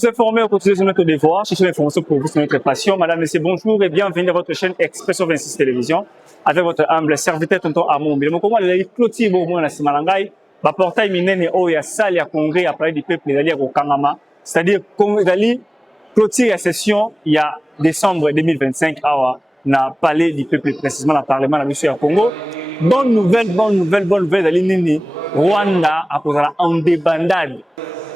Vous informez au quotidien sur notre devoir, chercher l'information pour vous, c'est notre passion. Madame, Messieurs, bonjour et bienvenue à votre chaîne Expression 26 Télévision avec votre humble serviteur tonton Amon. Mais comment les clôtures au moins la Simalangai, ba portail minene o ya salle ya congrès à parler du peuple d'aller au Kangama, c'est-à-dire d'aller clôture la session il y a décembre 2025 à na palais du peuple précisément le parlement de monsieur Congo. Bonne nouvelle d'aller nini Rwanda à cause de la débandade.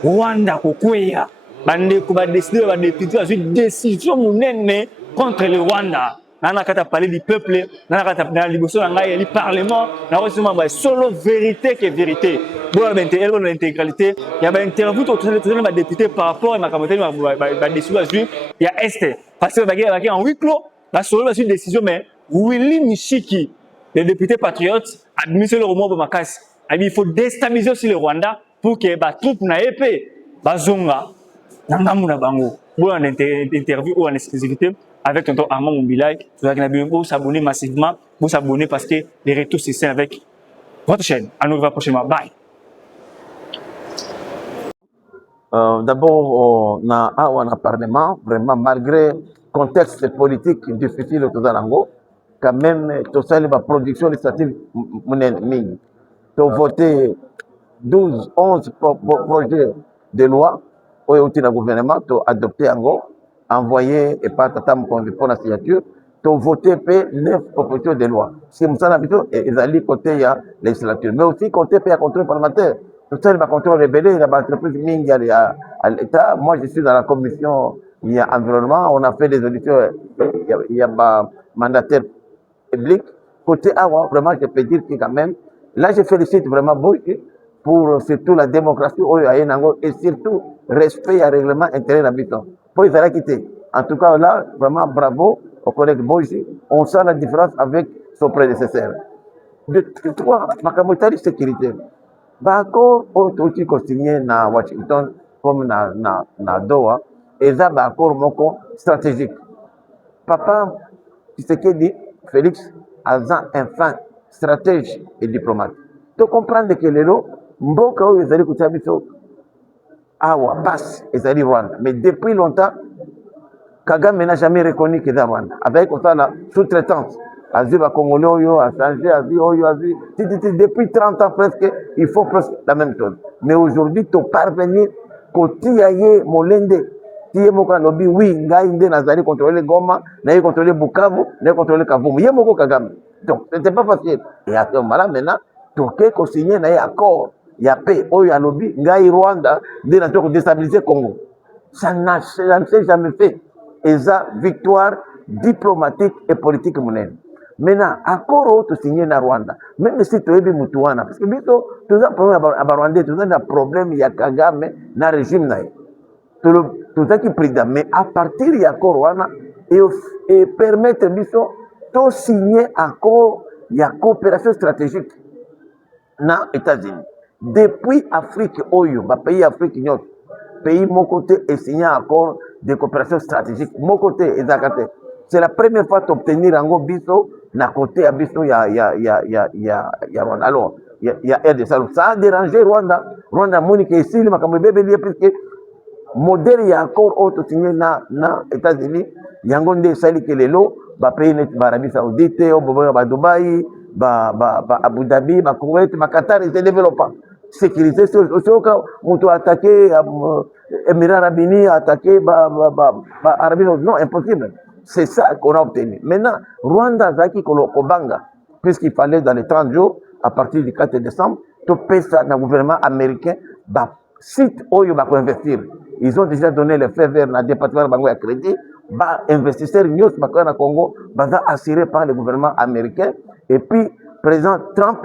Rwanda kokweya bandeko badeside badepute bazwi décision monene contre le Rwanda nana kata parler du peuple nana kata na liboso na ngai ya parlement na osema ba solo vérité que vérité bon l'intégralité il y a ba interview to tous ba député par rapport à ma campagne ba décision bazwi ya est parce que ba en huis clos ba solo bazwi décision mais Willy Mishiki les députés patriotes administrent le roman Makasi il faut déstabiliser aussi le Rwanda pour que ba troupe na épée bazonga nangamu na bango bon en interview ou en exclusivité avec tonton Armand Mumbilai vous allez vous s'abonner massivement vous s'abonner parce que les retours c'est ça avec votre chaîne à nous revoir prochainement bye. D'abord on a un parlement vraiment malgré contexte politique difficile au Zanango quand même tout ça la production législative mingi to voté 11 projets de loi au gouvernement to adopté envoyé et par tata Mokonzi pour la signature to voté 9 propositions de loi si nous avons ils allaient côté ya législature mais aussi côté à contrôle parlementaire tout ça va contrôle rebelle la entreprise mingi à l'état moi je suis dans la commission il y a environnement on a fait des auditions il y a mandataire public côté vraiment je peux dire que quand même là je félicite vraiment beaucoup pour surtout la démocratie et surtout respect et règlement intérieur habitant. Pour les quitter. En tout cas là, vraiment bravo au collègue Boisi. On sent la différence avec son prédécesseur. De trois, Makamotari sécurité. D'accord, aussi signé na Washington comme na Doha, et ça d'accord moko stratégique. Papa, ce qu'il dit, Félix, a un fin stratège et diplomate. Tu comprends que les lots mboka oyo ezali kutia biso awa passe ezali Rwanda mais depuis longtemps Kagame n'a jamais reconnu que c'est Rwanda avec la sous-traitance azui ba Congolais oyo a changé azui oyo azui depuis 30 ans presque ils font presque la même chose mais aujourd'hui to parvenir kotia ye molende tie moko lobi oui ngai nde nazali contrôler Goma na contrôler Bukavu na contrôler Kavumu ye moko Kagame donc c'était pas facile et à ce moment-là maintenant toke ko signer na accord ya paix oyo alobi ngai Rwanda nde na to déstabiliser Congo ça ne s'est jamais fait et ça victoire diplomatique et politique monene maintenant accord to signer na Rwanda même si to ebi mutuana parce que biso tous un problème à Rwanda tous un problème ya Kagame na régime na tout ça qui président mais à partir ya accord wana et permettre biso to signer accord ya coopération stratégique na États-Unis depuis Afrique oyo ba pays Afrique nyot pays mon côté et signé un accord de coopération stratégique mon côté ezakate c'est la première fois d'obtenir un biso na côté à biso ya Rwanda alors il y a de ça a dérangé Rwanda monique ici le makambo bébé lié parce que modèle ya accord auto signé na États-Unis yango nde sali que lelo ba pays net ba Arabie Saoudite ba Dubaï ba Abu Dhabi ba Kuwait ba Qatar ils se développent sécurité au cas où tu attaquer Émirats Arabes Unis attaquer Arabie Saoudite non impossible c'est ça qu'on a obtenu maintenant Rwanda zaki Kobanga puisqu'il fallait dans les 30 jours à partir du 4 décembre to pesa na gouvernement américain ba site oyo ba investir ils ont déjà donné le feu vert na département bango ya crédit ba investisseurs nyos ba na Congo ba assuré par le gouvernement américain et puis président Trump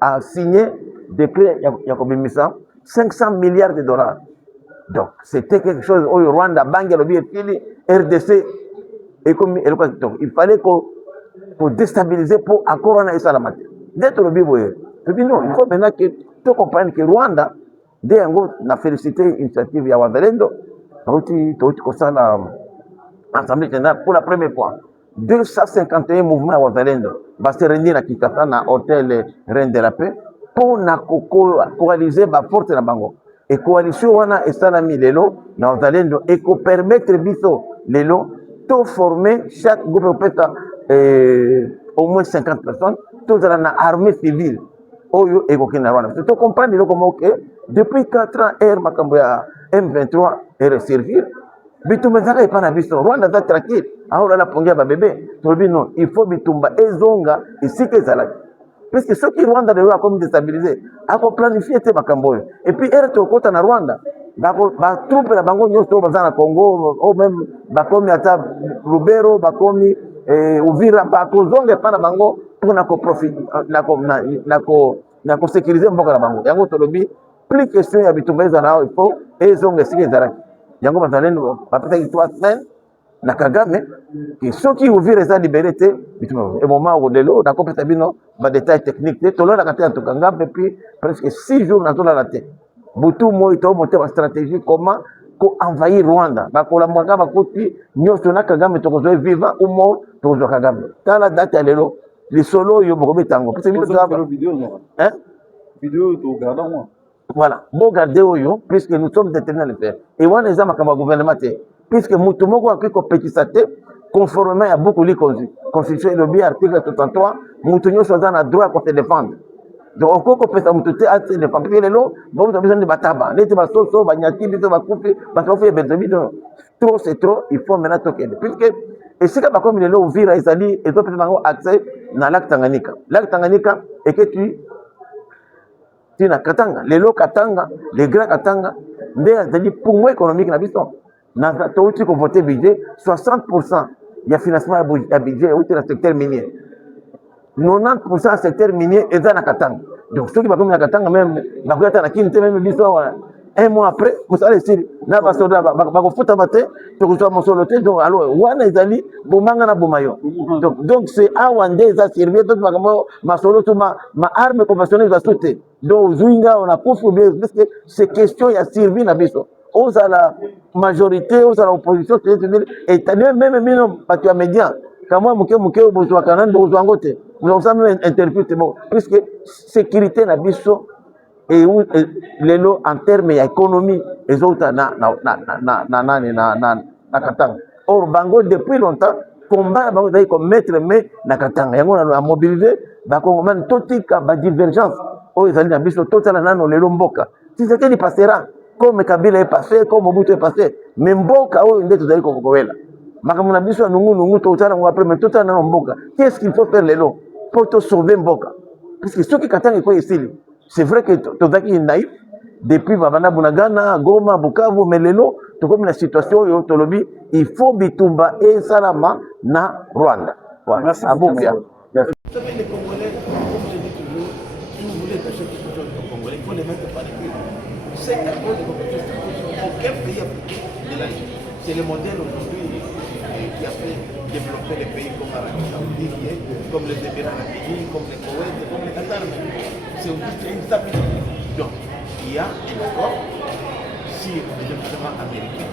a signé décret Yakobimisa 500 milliards de dollars donc c'était quelque chose au Rwanda banque lobi fili RDC et comme donc il fallait qu'on déstabiliser pour encore on a ça la matière d'être lobi boye puis non il faut maintenant que tu comprennes que Rwanda dès na félicité initiative ya Wazalendo tout comme ça la Assemblée générale pour la première fois 251 mouvements à Wazalendo va se réunir à Kinshasa na hôtel Reine de la Paix pour coaliser ma force na bango et coalition wana esalami lelo na wazalendo ekopermettre biso lelo to former chaque groupe opesa au moins 50 personnes tozala na armée civile oyo ekokende na Rwanda. To comprendre eloko moko ke depuis 4 ans r makambo ya M23 eresurgir bitumba ezaka epa na biso Rwanda aza tranquille aolala pongia babebe tolobi non il faut bitumba ezonga esika ezalaki puisque soki Rwanda lelo akomi déstabilisé akoplanifie te makambo oyo et puis ere tokota na Rwanda batroupe na bango nyonso baza na Congo o même bakomi ata Lubero bakomi Uvira bakozonga epa na bango mpona na kosécuriser mboka na bango yango tolobi plus question ya bitumba ezala awa il faut ezonga esika ezalaki yango bazalendo bapesaki 3 semaines na Kagame ke soki Uvira eza libéré te bitumba e moment oyo lelo nakopesa bino badetail technique te tololaka te na tokanga mpe puis presque 6 jours nazolala te butu moi tomote bastratégie comment ko-envahir Rwanda bakolambwaka bakoti nyonso na Kagame tokozwa vivant ou mort tokozwa Kagame tala date ya lelo lisolo oyo bokobeta yango vidéo togarda moi voilà bon garder oyo puisque nous sommes déterminés à le faire et wana eza makambo ya gouvernement te puisque mutu moko akoki kopekisa te conformément ya bokoli constitution elobi article 63 mutu nyonso aza na droit ya kose défendre donc okoki kopesa mutu te ase défendre puisque lelo bamutu biso nde bataba neti basoso banyaki biso bakufi bato bafuye bezo biso trop c'est trop il faut maintenant tokende puisque esika bakomi lelo Uvira ezali ezopesa bango accès na lac Tanganyika eketi tina Katanga lelo Katanga le grand Katanga nde ezali poumon économique na biso na touti ko voter budget 60% ya financement ya budget outi na secteur minier 90% ya secteur minier eza na Katanga donc soki bakomi na Katanga même bakoyata na kini te même biso un mois après mosala esili na basoda bakofuta bate tokozwa mosolo te donc alors wana ezali bomanga na bomayo donc c'est awa nde eza servir to makambo masolo to ma arme conventionnelle za soute donc zuinga on a kufu bien parce que c'est question ya servir na biso ozala majorité ozala opposition et même mino bato ya média kamwa muke bozwa kanani bozwa ngo te nous sommes interpréter bon puisque sécurité na biso et lelo en termes ya économie ezota na Katanga or bango depuis longtemps combat bango d'ailleurs comme mettre mais na Katanga yango na mobiliser ba congomani totika ba divergence o ezali na biso totala nano lelo mboka si c'était il passera comme Kabila est passé comme Mobutu est passé mais mboka o nde tozali kokowela makambo na biso nungu totala ngo après mais totala nano mboka qu'est-ce qu'il faut faire lelo pour te sauver mboka parce que ceux qui Katanga ko esili c'est vrai que tozaki naïf depuis babana Bunagana Goma Bukavu mais lelo tokomi na situation oyo tolobi il faut bitumba et salama na Rwanda voilà merci beaucoup les Congolais comme je dis toujours si vous voulez cacher quelque chose aux Congolais il faut les mettre par les pieds c'est à cause de aucun pays africain de la vie c'est le modèle aujourd'hui qui a fait développer les pays comme l'Arabie Saoudite comme les Émirats arabes unis comme les Koweït comme les Qatar c'est une stabilité donc il y a un accord sur les investissements américains,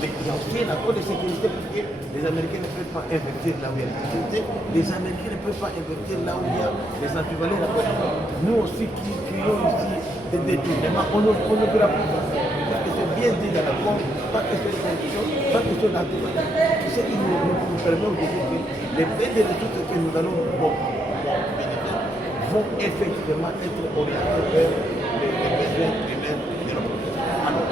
mais il y a aussi un accord de sécurité parce que les Américains ne peuvent pas investir là où il y a la sécurité, les Américains ne peuvent pas investir là où il y a les antivaleurs. Nous aussi qui crions ici des détournements, on ne fera plus ça. Parce que c'est bien dit dans l'accord, pas question de conditions, pas question d'antivaleurs. Ce qui nous permet aujourd'hui que les pays de ressources que nous allons bénéficier vont effectivement être orientés vers les besoins primaires de l'homme. Alors,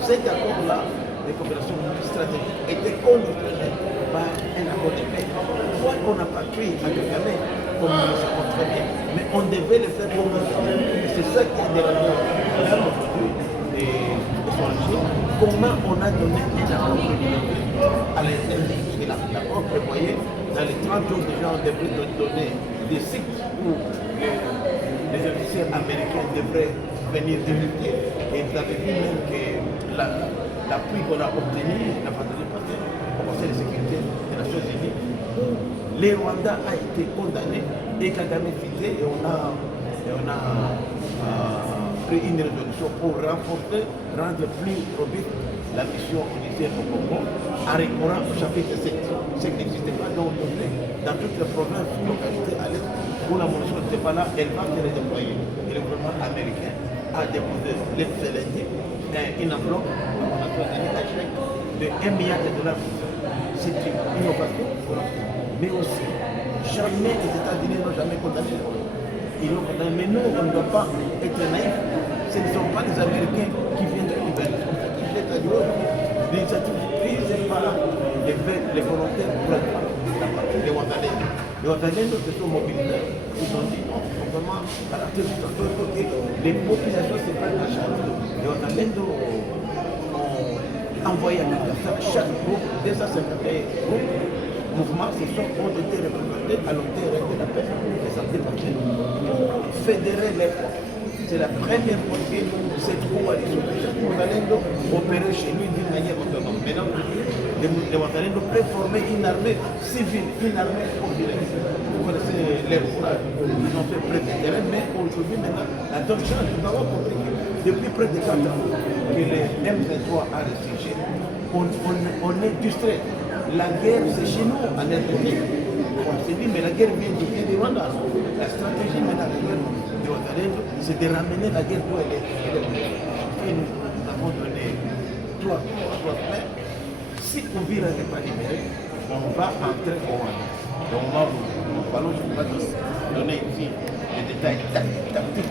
cet accord-là de coopération stratégique était conditionné par un accord de paix. Soit on n'a pas pris à Kagame, comme nous le savons très bien, mais on devait le faire conventionnel. Et c'est ça qui est dérangé aujourd'hui de son régime. Comment on a donné un accord à l'intérieur? Parce que l'accord prévoyait, dans les 30 jours déjà, on devrait donner des sites où les officiers américains devraient venir débuter. Et vous avez vu même que l'appui qu'on a obtenu n'a pas donné pas au Conseil de sécurité des Nations Unies. Le Rwanda a été condamné et Kagame cité et on a pris une résolution pour renforcer, rendre plus robuste la mission unitaire au Congo en recourant au chapitre 7, ce qui n'existait pas dans toutes les provinces, localités à l'est où la munition n'était pas là, elle va se redéployer. Et le gouvernement américain a déposé l'excellence une enveloppe de 1 milliard de dollars. C'est une innovation. Mais aussi, jamais les États-Unis n'ont jamais condamné le Congo. Ils l'ont condamné. Mais nous, on ne doit pas être naïfs. Ce ne sont pas les Américains qui viennent de libérer. L'initiative prise par les volontaires pour les Ouattaliens. Les Ouattaliens se sont mobilisés. Ils ont dit non, vraiment, à la tête du territoire, les populations se prennent en charge. Les Ouattaliens ont envoyé à Kinshasa chaque groupe, 251 groupes, mouvements ont été représentés à l'hôtel de la paix, les santé partenaires. Fédérer les forces. C'est la première fois que cette coalition, les Ouattaliens opérer chez nous d'une manière autonome. Maintenant, les Ouattaliens peuvent former une armée civile, une armée populaire. Vous connaissez les courage, ils ont fait près de terrain, mais aujourd'hui, maintenant, la donne change. Nous avons compris que depuis près de 4 ans que les M23 a ressurgi, on est distrait. La guerre, c'est chez nous, en Indonésie. On s'est dit, mais la guerre vient du Rwanda. La stratégie maintenant de Ouattaliens, c'est de ramener la guerre d'où elle est. Et nous avons donné 3 semaines. Si Ouvira n'est pas libéré, on va entrer au Rwanda. Au moment où nous parlons, je ne vais pas donner ici les détails tactiques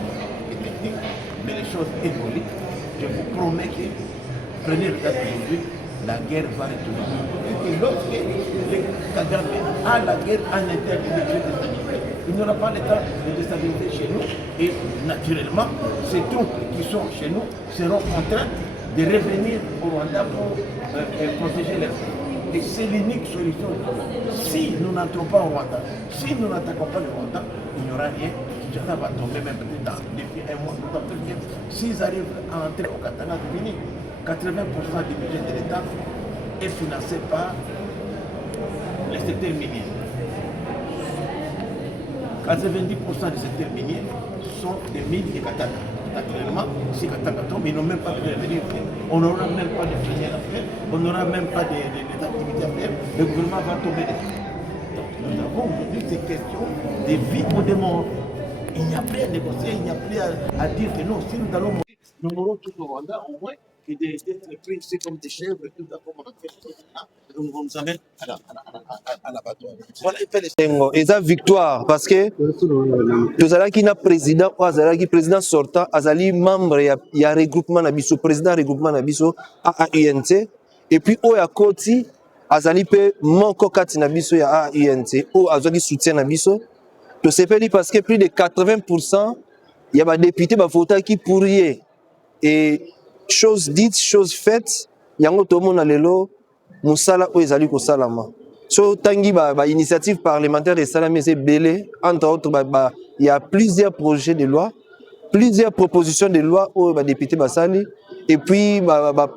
et techniques, mais les choses évoluent. Je vous promets que, prenez le date d'aujourd'hui, la guerre va retourner. Et lorsque les Kagame a la guerre en interne, il n'y aura pas le temps de déstabiliser chez nous. Et naturellement, ces troupes qui sont chez nous seront contraintes de revenir au Rwanda pour protéger les gens. Et c'est l'unique solution. Si nous n'entrons pas au Rwanda, si nous n'attaquons pas le Rwanda, il n'y aura rien. Ça va tomber même peut-être depuis un mois. S'ils arrivent à entrer au Katanga, c'est fini. 80% du budget de l'État est financé par les secteurs miniers. 90% des secteurs miniers sont des mines et Katanga. Naturellement, si Katanga tombe, ils n'ont même pas de revenus. On n'aura même pas de filière à faire, on n'aura même pas d'activités à faire. Le gouvernement va tomber dessus. Donc nous avons aujourd'hui ces questions de vie ou de mort. Il n'y a plus à négocier, il n'y a plus à dire que non, si nous allons mourir, nous mourrons tous au Rwanda, au moins, que d'être pris comme des chèvres, tout à comme on a fait, on nous amène à l'abattoir. Voilà, il fait les... eza victoire parce que tozalaki na président oyo azalaki président sortant azali membre ya regroupement na biso président regroupement na biso AAUNT et puis oyo akoti azali mpe moko kati na biso ya AAUNT oyo azwaki soutien na biso tosepeli parce que plus de 80% ya badéputé bavotaki pour ye et chose dite chose faite yango tomona lelo musala oyo ezali kosalama so tangi ba initiative parlementaire de salami c'est belé entre autres il y a plusieurs projets de loi plusieurs propositions de loi au député basali et puis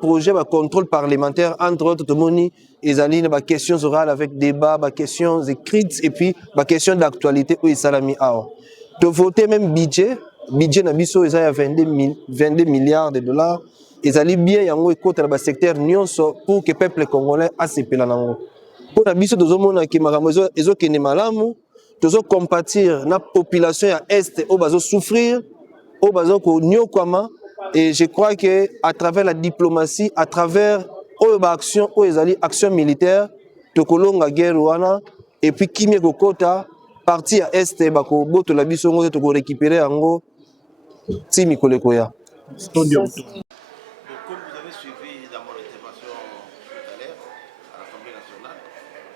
projet contrôle parlementaire entre autres tomoni ezali na questions orales avec débat questions écrites et puis questions d'actualité au salami awa de voter même budget na biso ezali à 22 milliards de dollars ezali bien yango ekota na secteur nyonso pour que peuple congolais asepela nango pour la biso tozomona ke makambo ezokende malamu tozo compatir na population ya est o bazo souffrir o bazo ko nyokwama et je crois que à travers la diplomatie à travers action o ezali action militaire tokolonga guerre wana et puis kimie kokota parti ya est bako boto la biso ngo toko récupérer yango ti mikolo koya.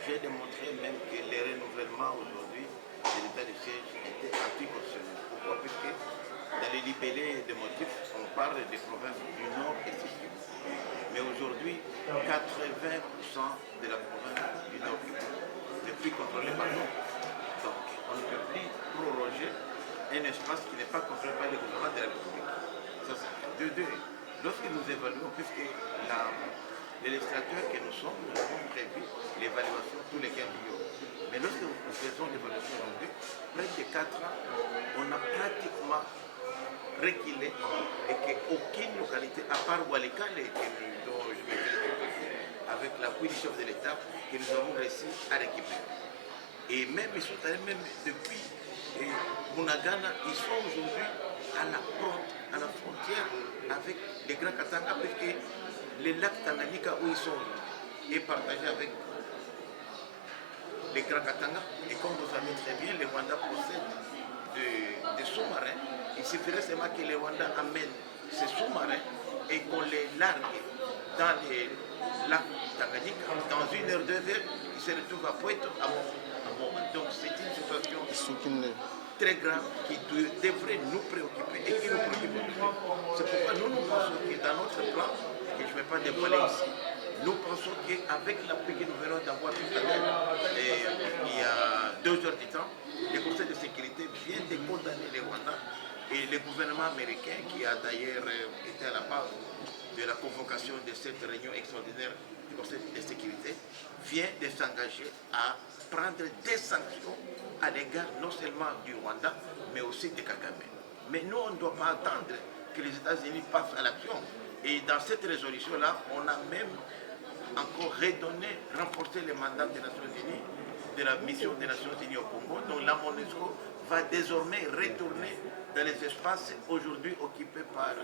J'ai démontré même que les renouvellements aujourd'hui de l'état de siège étaient anticonstitutionnels. Pourquoi? Parce que dans les libellés de motifs, on parle des provinces du Nord et du Sud. Mais aujourd'hui, 80% de la province du Nord n'est plus contrôlée par nous. Donc, on ne peut plus proroger un espace qui n'est pas contrôlé par le gouvernement de la République. Ça, c'est deux. Lorsque nous évaluons, puisque les législateurs que nous sommes, nous avons prévu l'évaluation tous les 15 jours. Mais lorsque nous faisons l'évaluation aujourd'hui, près de 4 ans, on a pratiquement reculé et qu'aucune localité, à part Walikale, dont je me dis avec l'appui du chef de l'État, que nous avons réussi à récupérer. Et même, ils sont allés même depuis Bunagana, ils sont aujourd'hui à la porte, à à la frontière avec les Grands Katanga, parce que le lac Tanganyika où ils sont est partagé avec les Grands Katanga. Et comme vous savez très bien, le Rwanda possède des sous-marins. Il suffirait seulement que le Rwanda amène ces sous-marins et qu'on les largue dans les lacs Tanganyika. Dans 1 heure, 2 heures, ils se retrouvent à Pointe à Moma. Donc c'est une situation très grave qui devrait nous préoccuper et qui nous préoccupe aujourd'hui. C'est pourquoi nous pensons que dans notre plan, que je ne vais pas dévoiler ici, nous pensons qu'avec l'appui que nous venons d'avoir tout à l'heure, il y a 2 heures du temps, le Conseil de sécurité vient de condamner les Rwandais et le gouvernement américain, qui a d'ailleurs été à la base de la convocation de cette réunion extraordinaire du Conseil de sécurité, vient de s'engager à prendre des sanctions à l'égard non seulement du Rwanda, mais aussi de Kagame. Mais nous, on ne doit pas attendre que les États-Unis passent à l'action. Et dans cette résolution-là, on a même encore redonné, renforcé le mandat des Nations Unies, de la mission des Nations Unies au Congo. Donc la MONUSCO va désormais retourner dans les espaces aujourd'hui occupés par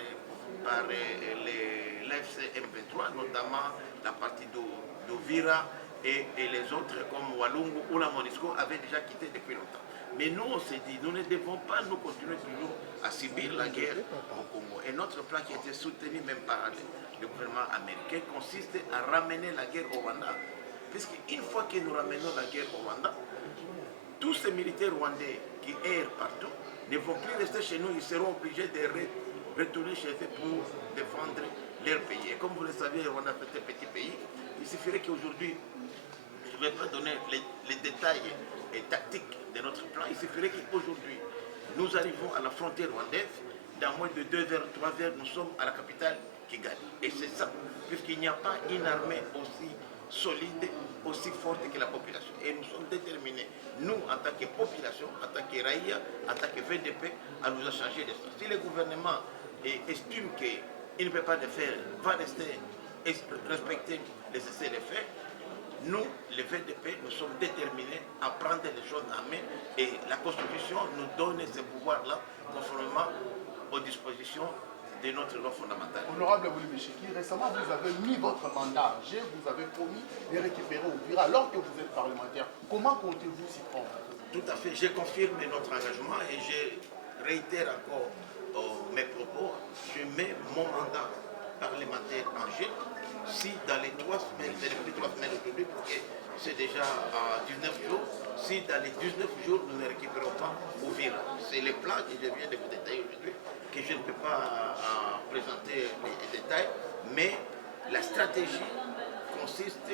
l'AFC M23, notamment la partie d'Ovira et les autres comme Walungu, où la MONUSCO avait déjà quitté depuis longtemps. Mais nous, on s'est dit, nous ne devons pas nous continuer toujours à subir la guerre au Congo. Et notre plan qui a été soutenu même par le gouvernement américain consiste à ramener la guerre au Rwanda. Puisqu'une fois que nous ramenons la guerre au Rwanda, tous ces militaires rwandais qui errent partout ne vont plus rester chez nous, ils seront obligés de retourner chez eux pour défendre leur pays. Et comme vous le savez, le Rwanda est un petit pays. Il suffirait qu'aujourd'hui, je ne vais pas donner les détails et tactiques de notre plan, il suffirait qu'aujourd'hui, nous arrivons à la frontière rwandaise, dans moins de 2 heures, 3 heures, nous sommes à la capitale Kigali. Et c'est ça, puisqu'il n'y a pas une armée aussi solide, aussi forte que la population. Et nous sommes déterminés, nous, en tant que population, en tant que Raïa, en tant que VDP, à nous changer de ça. Si le gouvernement estime qu'il ne peut pas le faire, va rester respecter les cessez-le-feu, nous, les VDP, nous sommes déterminés à prendre les choses en main et la Constitution nous donne ce pouvoir-là conformément aux dispositions de notre loi fondamentale. Honorable Willy Cheki, récemment vous avez mis votre mandat en jeu, vous avez promis de récupérer au Vira alors que vous êtes parlementaire. Comment comptez-vous s'y prendre? Tout à fait, je confirme notre engagement et je réitère encore mes propos. Je mets mon mandat parlementaire en jeu. Si dans les 3 semaines, c'est depuis 3 semaines aujourd'hui, parce que c'est déjà à 19 jours, si dans les 19 jours nous ne récupérons pas au Vira, c'est le plan que je viens de vous détailler aujourd'hui, que je ne peux pas présenter les détails, mais la stratégie consiste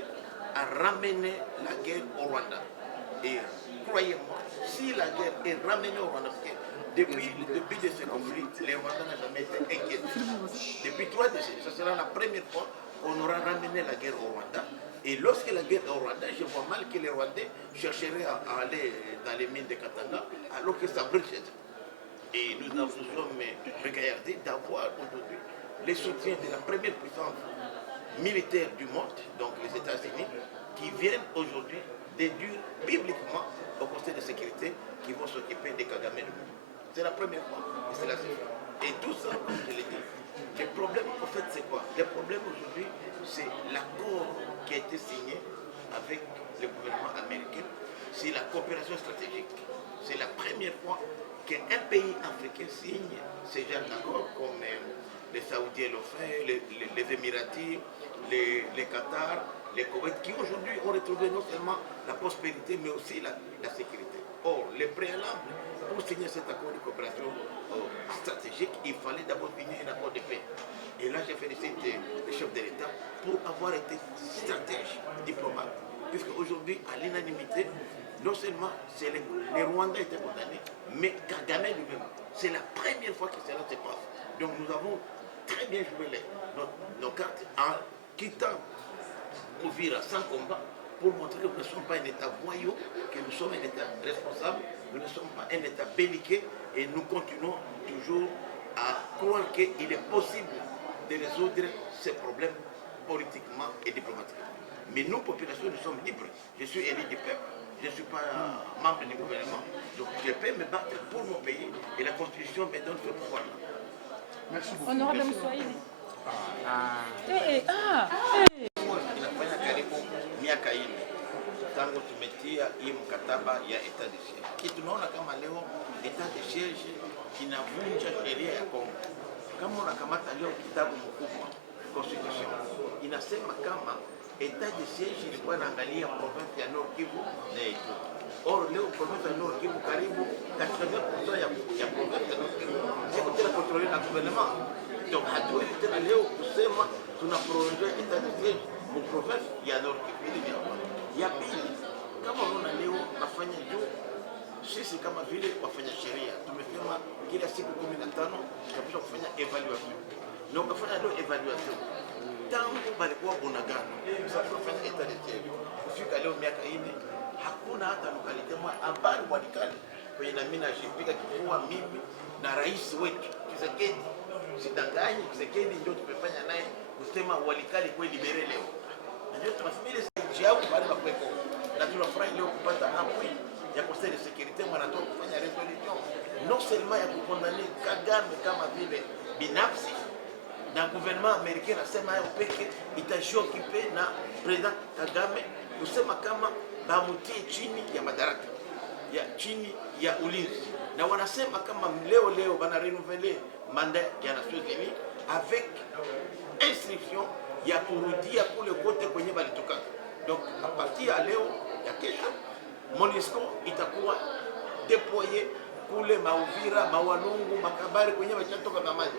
à ramener la guerre au Rwanda. Et croyez-moi, si la guerre est ramenée au Rwanda, parce que depuis le début de ce conflit, les Rwandais n'ont jamais été inquiétés. Depuis 3 décennies, ce sera la première fois qu'on aura ramené la guerre au Rwanda. Et lorsque la guerre est au Rwanda, je vois mal que les Rwandais chercheraient à aller dans les mines de Katanga, alors que ça brûle chez eux. Et nous sommes regardés d'avoir aujourd'hui le soutien de la première puissance militaire du monde, donc les États-Unis, qui viennent aujourd'hui déduire publiquement au Conseil de sécurité qui vont s'occuper des Kagame. C'est la première fois et c'est la seule. Et tout ça, comme je l'ai dit, le problème, en fait, c'est quoi? Le problème aujourd'hui, c'est l'accord qui a été signé avec le gouvernement américain, c'est la coopération stratégique. C'est la première fois qu'un pays africain signe ce genre d'accord, comme les Saoudiens l'ont fait, les Émiratis, les Qatar, les Koweït, qui aujourd'hui ont retrouvé non seulement la prospérité, mais aussi la sécurité. Or, les préalables pour signer cet accord de coopération stratégique, il fallait d'abord signer un accord de paix. Et là, je félicite le chef de l'État pour avoir été stratège, diplomate. Puisque aujourd'hui, à l'unanimité, non seulement les Rwandais étaient condamnés, mais Kagame lui-même. C'est la première fois que cela se passe. Donc nous avons très bien joué nos cartes en quittant Uvira sans combat pour montrer que nous ne sommes pas un État voyou, que nous sommes un État responsable, nous ne sommes pas un État belliqué et nous continuons toujours à croire qu'il est possible de résoudre ces problèmes politiquement et diplomatiquement. Mais nous, population, nous sommes libres. Je suis élu du peuple, je ne suis pas membre du gouvernement. Donc je peux me battre pour mon pays et la Constitution me donne ce pouvoir-là. Merci beaucoup. Honorable Mswahili. Inafanya karibu miaka 4 tangu tumetia hii mkataba ya etat de siege. Kitu tunaona kama leo etat de siege kinavunja sheria ya Kongo. Kama unakamata leo kitabu mkubwa constitution inasema kama etat de siege ilikuwa inaangalia province ya Nord Kivu na Ituri. Or leo province ya Nord Kivu karibu 80% ya province ya Nord Kivu siko tena contrôlée na gouvernement. Donc hatuwezi tena leo kusema tuna prolonger etat de siege mu province ya Nord Kivu. Ya pili, kama unaona leo nafanya juu sisi kama vile wafanya sheria tumesema kila siku 15 tunapaswa kufanya evaluation. Na ukafanya leo evaluation tangu balikuwa bunagano sasa tunafanya etat de siege kufika leo miaka 4 hakuna hata lokalite moja ambayo walikali kwenye na mimi najipiga kifua mimi na rais wetu Tshisekedi. Sidanganyi, Tshisekedi ndio tumefanya naye kusema walikali kwa libere leo. Na ndio tunafikiri nchi yao bado bakweko. Na tunafurahi leo kupata appui ya Conseil de sécurité mwanatoa kufanya resolution non seulement ya kukondani Kagame kama vile binafsi na gouvernement américain nasema hayo peke itajiokipe na president Kagame kusema kama bamutie chini ya madaraka ya chini ya ulinzi, na wanasema kama leo bana renouveler mandat ya Nations Unies avec instruction ya kurudia kule kote kwenye balitoka. Donc a partir ya leo ya kesho MONUSCO itakuwa deployé kule Mauvira, Mawalungu, Makabari kwenye wachatoka zamani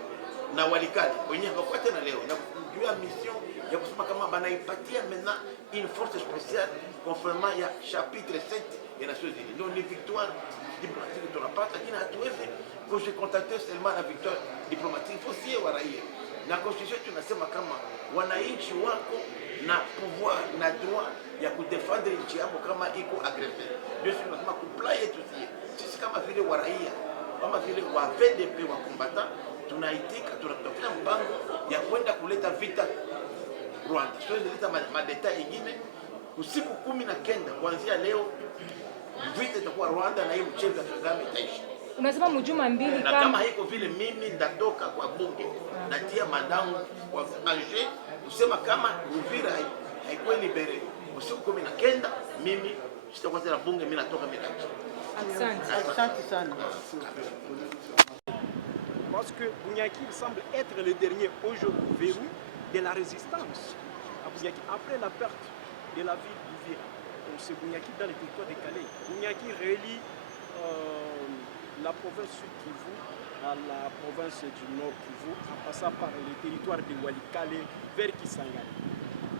na Walikali kwenye hawakuwa tena leo na kujua mission ya kusema kama banaipatia maintenant une force spéciale conformément ya chapitre 7 ya Nations Unies. Ndio ni victoire diplomatique tunapata, lakini hatuwezi kujicontenter seulement na victoire diplomatique. Fosie wa raia na constitution tunasema kama wananchi wako na pouvoir na droit ya kudefendre nchi yao kama iko agressé. Ndio sisi tunasema kupla yetu sisi kama vile wa raia kama vile wa VDP wa combattant tunaitika, tunatokea mpango ya kwenda kuleta vita Rwanda. Sio nileta madeta ingine usiku 19 kuanzia leo vita itakuwa Rwanda na hii mchezo wa Kagame itaisha. Unasema mjuma mbili na kama haiko vile mimi ndatoka kwa bunge natia mandangu kwa Angers kusema kama Uvira haikuwa libere usiku 19 mimi sitakuwa tena bunge, mimi natoka mitaji. Asante sana. Parce que Bouniaki semble être le dernier aujourd'hui verrou de la résistance à Bouniaki. Après la perte de la ville d'Uvira, on sait Bouniaki dans le territoire de Calais. Bouniaki relie la province Sud Kivu à la province du Nord Kivu en passant par le territoire de Walikale vers Kisangani.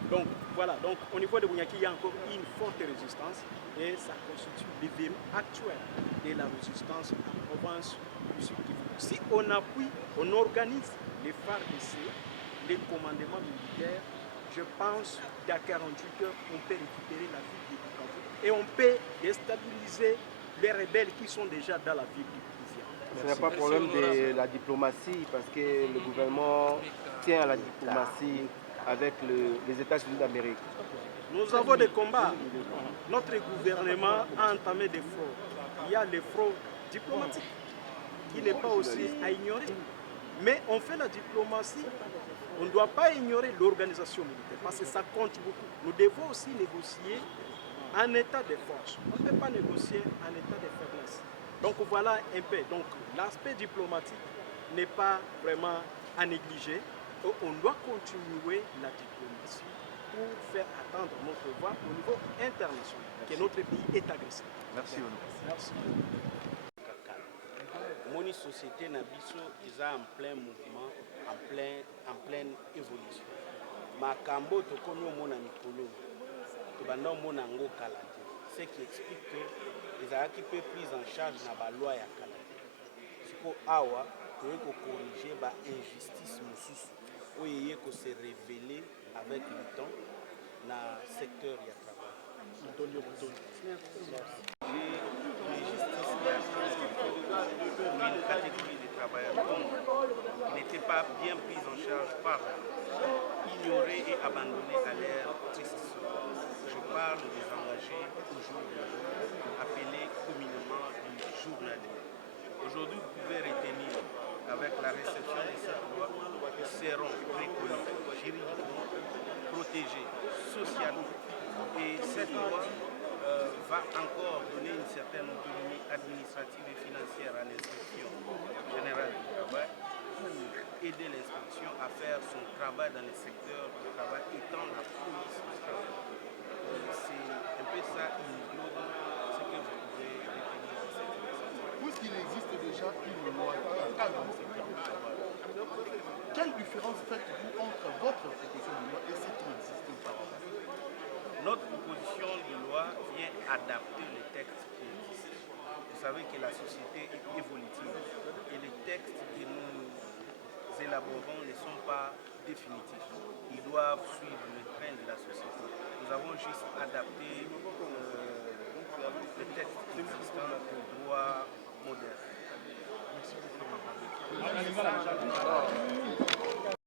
Donc voilà, donc au niveau de Bouniaki, il y a encore une forte résistance et ça constitue le verrou actuel de la résistance à la province du Sud Kivu. Si on appuie, on organise les FARDC, les commandements militaires, je pense qu'à 48 heures, on peut récupérer la ville de Bukavu et on peut déstabiliser les rebelles qui sont déjà dans la ville de Bukavu. Ce n'est pas problème de la diplomatie parce que le gouvernement tient à la diplomatie avec les États-Unis d'Amérique. Nous avons des combats. Notre gouvernement a entamé des fraudes. Il y a les fraudes diplomatiques qui n'est pas aussi à ignorer. Mais on fait la diplomatie, on ne doit pas ignorer l'organisation militaire parce que ça compte beaucoup. Nous devons aussi négocier en état de force. On ne peut pas négocier en état de faiblesse. Donc voilà un peu. Donc l'aspect diplomatique n'est pas vraiment à négliger. On doit continuer la diplomatie pour faire attendre notre voix au niveau international, que notre pays est agressé. Merci. Merci. Moni société Nabiso est en plein mouvement, en pleine évolution. Makambo tokono mona mikolo, tobanda mona ngo kalate. Ce qui explique que les acquis peuvent pris en charge na ba loi ya kalate. Siko awa toyeko corriger ba injustice mususu oyeye ko se révéler avec le temps na secteur ya travail. Une catégorie de travailleurs qui n'étaient pas bien pris en charge par ignorés et abandonnés à leur précision. Je parle des engagés aujourd'hui appelés communément du journalier. Aujourd'hui, vous pouvez retenir avec la réception de cette loi seront reconnus juridiquement, protégés socialement. Et cette loi va encore donner une certaine autonomie administrative et financière à l'inspection générale du travail pour aider l'inspection à faire son travail dans les secteurs du travail étant la police du travail. C'est un peu ça, in globe, ce que vous pouvez retenir de cette initiative. Puisqu'il existe déjà une loi qui encadre le secteur du travail, quelle différence faites-vous entre votre proposition de loi et ce qui existe auparavant? Notre proposition de loi vient adapter les textes qui existent. Vous savez que la société est évolutive et les textes que nous élaborons ne sont pas définitifs. Ils doivent suivre le train de la société. Nous avons juste adapté les textes existants au droit moderne. Merci beaucoup.